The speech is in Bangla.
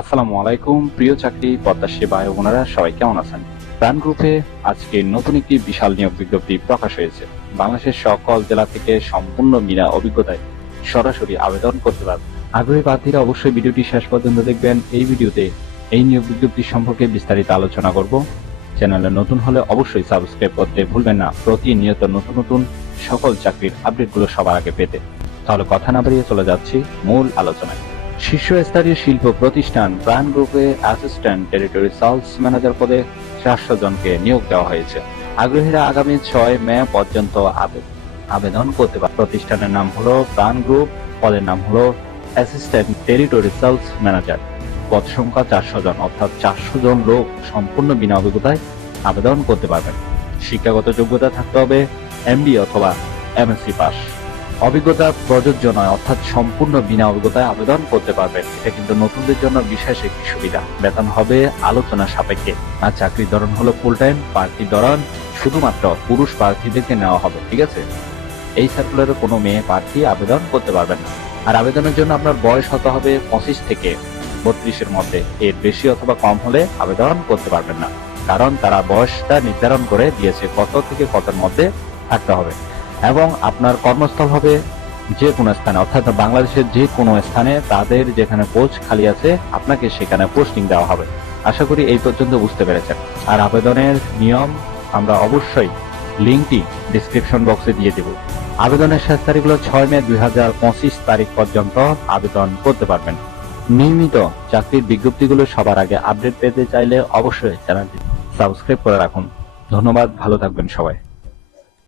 আসসালামু আলাইকুম প্রিয় চাকরি প্রত্যাশী ভাই বোনেরা, সবাই কেমন আছেন? প্রাণ গ্রুপে আজকে নতুন একটি বিশাল নিয়োগ বিজ্ঞপ্তি প্রকাশ হয়েছে। বাংলাদেশের সকল জেলা থেকে সম্পূর্ণ বিনা অভিজ্ঞতায় সরাসরি আবেদন করতে পারবেন। আগ্রহী প্রার্থীরা অবশ্যই ভিডিওটি শেষ পর্যন্ত দেখবেন। এই ভিডিওতে এই নিয়োগ বিজ্ঞপ্তি সম্পর্কে বিস্তারিত আলোচনা করব। চ্যানেলে নতুন হলে অবশ্যই সাবস্ক্রাইব করতে ভুলবেন না, প্রতিনিয়ত নতুন নতুন সকল চাকরির আপডেটগুলো সবার আগে পেতে। তাহলে কথা না বাড়িয়ে চলে যাচ্ছি মূল আলোচনায়। শীর্ষস্তরীয় শিল্প প্রতিষ্ঠান প্রাণ গ্রুপে অ্যাসিস্ট্যান্ট টেরিটরি সেলস ম্যানেজার পদে 400 জনকে নিয়োগ দেওয়া হয়েছে। আগ্রহীরা আগামী 6 মে পর্যন্ত আবেদন করতে পারে। প্রতিষ্ঠানের নাম হলো প্রাণ গ্রুপ, পদের নাম হলো অ্যাসিস্ট্যান্ট টেরিটরি সেলস ম্যানেজার। পদ সংখ্যা 400 জন, অর্থাৎ 400 জন লোক সম্পূর্ণ বিনা অভিজ্ঞতায় আবেদন করতে পারবেন। শিক্ষাগত যোগ্যতা থাকতে হবে MBA অথবা MSc পাস। অভিজ্ঞতা প্রযোজ্য নয়, অর্থাৎ সম্পূর্ণ বিনা অভিজ্ঞতায় আবেদন করতে পারবেন। এটা কিন্তু নতুনদের জন্য বিশেষ একটি সুবিধা। বেতন হবে আলোচনা সাপেক্ষে। আর চাকরির ধরন হলো ফুল টাইম। প্রার্থীর ধরন শুধুমাত্র পুরুষ প্রার্থীদেরকে নেওয়া হবে, ঠিক আছে? এই সার্কুলারে কোনো মেয়ে প্রার্থী আবেদন করতে পারবেন না। আর আবেদনের জন্য আপনার বয়স হতে হবে 25 থেকে 32-এর মধ্যে। এর বেশি অথবা কম হলে আবেদন করতে পারবেন না, কারণ তারা বয়সটা নির্ধারণ করে দিয়েছে কত থেকে কতর মধ্যে থাকতে হবে। এবং আপনার কর্মস্থল হবে যে কোনো স্থানে, অর্থাৎ বাংলাদেশের যে কোনো স্থানে। তাদের যেখানে পোস্ট খালি আছে আপনাকে সেখানে পোস্টিং দেওয়া হবে। আশা করি এই পর্যন্ত বুঝতে পেরেছেন। আর আবেদনের নিয়ম আমরা অবশ্যই লিঙ্কটি ডিসক্রিপশন বক্সে দিয়ে দেব। আবেদনের শেষ তারিখ হলো 6 মে 2025 তারিখ পর্যন্ত আবেদন করতে পারবেন। নিয়মিত চাকরির বিজ্ঞপ্তিগুলো সবার আগে আপডেট পেতে চাইলে অবশ্যই চ্যানেলটি সাবস্ক্রাইব করে রাখুন। ধন্যবাদ, ভালো থাকবেন সবাই।